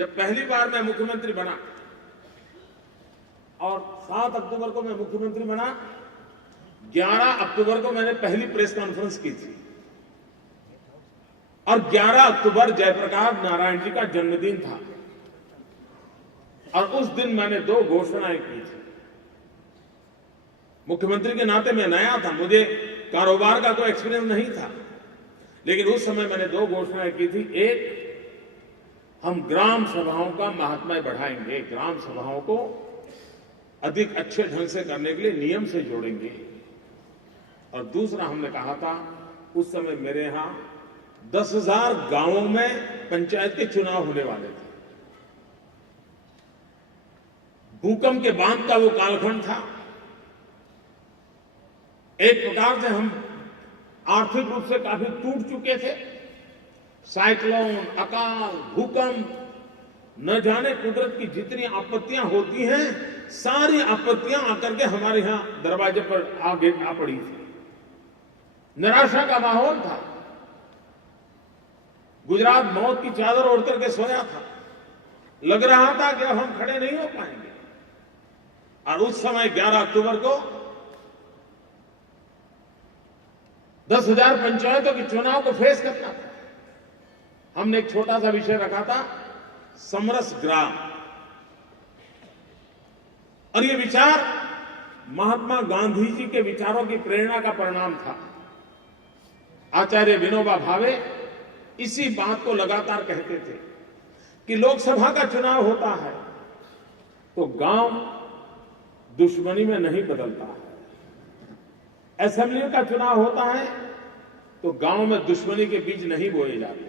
जब पहली बार मैं मुख्यमंत्री बना और 7 अक्टूबर को मैं मुख्यमंत्री बना, 11 अक्टूबर को मैंने पहली प्रेस कॉन्फ्रेंस की थी और 11 अक्टूबर जयप्रकाश नारायण जी का जन्मदिन था और उस दिन मैंने 2 घोषणाएं की थी। मुख्यमंत्री के नाते मैं नया था, मुझे कारोबार का कोई एक्सपीरियंस नहीं था, लेकिन उस समय मैंने 2 घोषणाएं की थी। एक, हम ग्राम सभाओं का महात्म्य बढ़ाएंगे, ग्राम सभाओं को अधिक अच्छे ढंग से करने के लिए नियम से जोड़ेंगे। और दूसरा हमने कहा था, उस समय मेरे यहां 10,000 गांवों में पंचायत के चुनाव होने वाले थे। भूकंप के बाद का वो कालखंड था। एक प्रकार से हम आर्थिक रूप से काफी टूट चुके थे। साइक्लोन, अकाल, भूकंप, न जाने कुदरत की जितनी आपत्तियां होती हैं, सारी आपत्तियां आकर के हमारे यहां दरवाजे पर आ पड़ी थी। निराशा का माहौल था। गुजरात मौत की चादर ओढ़ करके सोया था। लग रहा था कि अब हम खड़े नहीं हो पाएंगे। और उस समय 11 अक्टूबर को 10,000 पंचायतों के चुनाव को फेस करना था। हमने एक छोटा सा विषय रखा था, समरस ग्राम। और ये विचार महात्मा गांधी जी के विचारों की प्रेरणा का परिणाम था। आचार्य विनोबा भावे इसी बात को लगातार कहते थे कि लोकसभा का चुनाव होता है तो गांव दुश्मनी में नहीं बदलता है, असेंबली का चुनाव होता है तो गांव में दुश्मनी के बीज नहीं बोए जाते,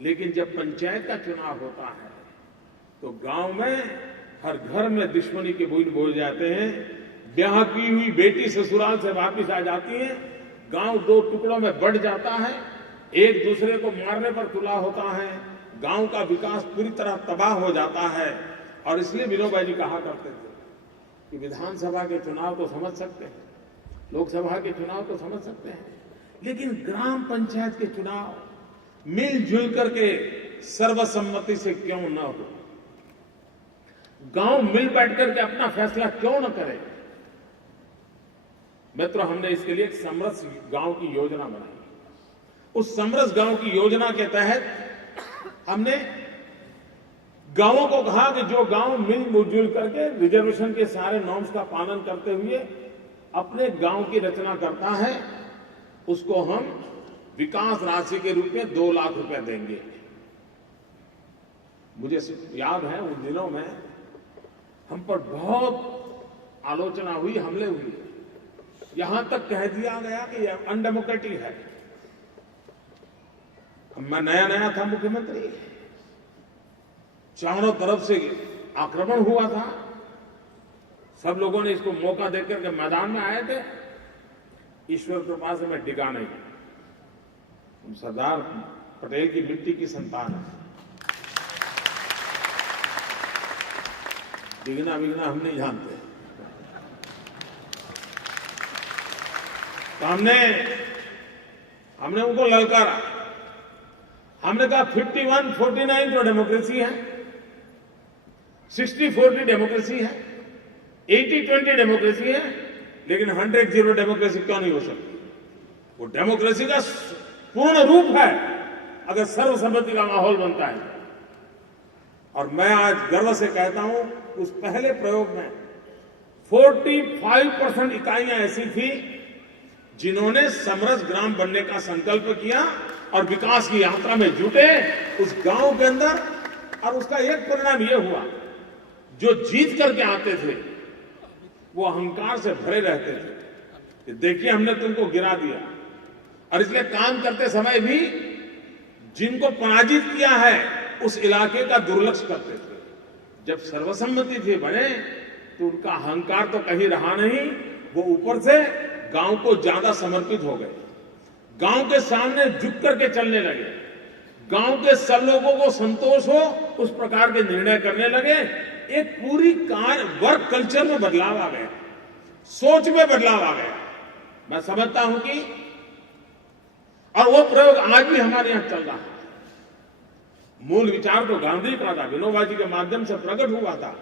लेकिन जब पंचायत का चुनाव होता है तो गांव में हर घर में दुश्मनी के बीज बोए जाते हैं। ब्याह की हुई बेटी ससुराल से वापस आ जाती है, गांव 2 टुकड़ों में बढ़ जाता है, एक दूसरे को मारने पर तुला होता है, गांव का विकास पूरी तरह तबाह हो जाता है। और इसलिए विनोबा जी कहा करते थे कि विधानसभा के चुनाव तो समझ सकते हैं, लोकसभा के चुनाव तो समझ सकते हैं, लेकिन ग्राम पंचायत के चुनाव मिलजुल करके सर्वसम्मति से क्यों न हो? गांव मिल बैठ करके अपना फैसला क्यों न करे? मित्रों, हमने इसके लिए एक समरस गांव की योजना बनाई। उस समरस गांव की योजना के तहत हमने गांवों को कहा कि जो गांव मिलजुल करके रिजर्वेशन के सारे नॉर्म्स का पालन करते हुए अपने गांव की रचना करता है, उसको हम विकास राशि के रूप में 2 लाख रुपए देंगे। मुझे याद है उन दिनों में हम पर बहुत आलोचना हुई, हमले हुए, यहां तक कह दिया गया कि यह अनडेमोक्रेटिक है। मैं नया था मुख्यमंत्री, चारों तरफ से आक्रमण हुआ था, सब लोगों ने इसको मौका देकर के मैदान में आए थे। ईश्वर कृपा से मैं डिगा नहीं, हम सरदार पटेल की मिट्टी की संतान है, डिगना बिगना हम नहीं जानते। तो हमने उनको ललकारा। हमने कहा 51-49 तो डेमोक्रेसी है, 60-40 डेमोक्रेसी है, 80-20 डेमोक्रेसी है, लेकिन 100-0 डेमोक्रेसी क्यों नहीं हो सकती? वो डेमोक्रेसी का पूर्ण रूप है अगर सर्वसम्मति का माहौल बनता है। और मैं आज गर्व से कहता हूं, उस पहले प्रयोग में 45% इकाइयां ऐसी थी जिन्होंने समरस ग्राम बनने का संकल्प किया और विकास की यात्रा में जुटे उस गांव के अंदर। और उसका एक परिणाम यह हुआ, जो जीत करके आते थे वो अहंकार से भरे रहते थे कि देखिए हमने तुमको गिरा दिया। और इसलिए काम करते समय भी जिनको पराजित किया है उस इलाके का दुर्लक्ष्य करते थे। जब सर्वसम्मति थे बने तो उनका अहंकार तो कहीं रहा नहीं, वो ऊपर से गांव को ज्यादा समर्पित हो गए, गांव के सामने झुक करके चलने लगे, गांव के सब लोगों को संतोष हो उस प्रकार के निर्णय करने लगे। एक पूरी वर्क कल्चर में बदलाव आ गया, सोच में बदलाव आ गया। मैं समझता हूं कि और वो प्रयोग आज भी हमारे यहां चल रहा है। मूल विचार तो गांधी का था, विनोबा जी के माध्यम से प्रकट हुआ था।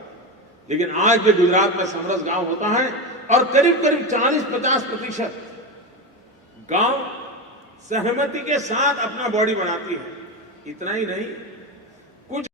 लेकिन आज भी गुजरात में समरस गांव होता है और करीब करीब 40-50% गांव सहमति के साथ अपना बॉडी बनाती है। इतना ही नहीं, कुछ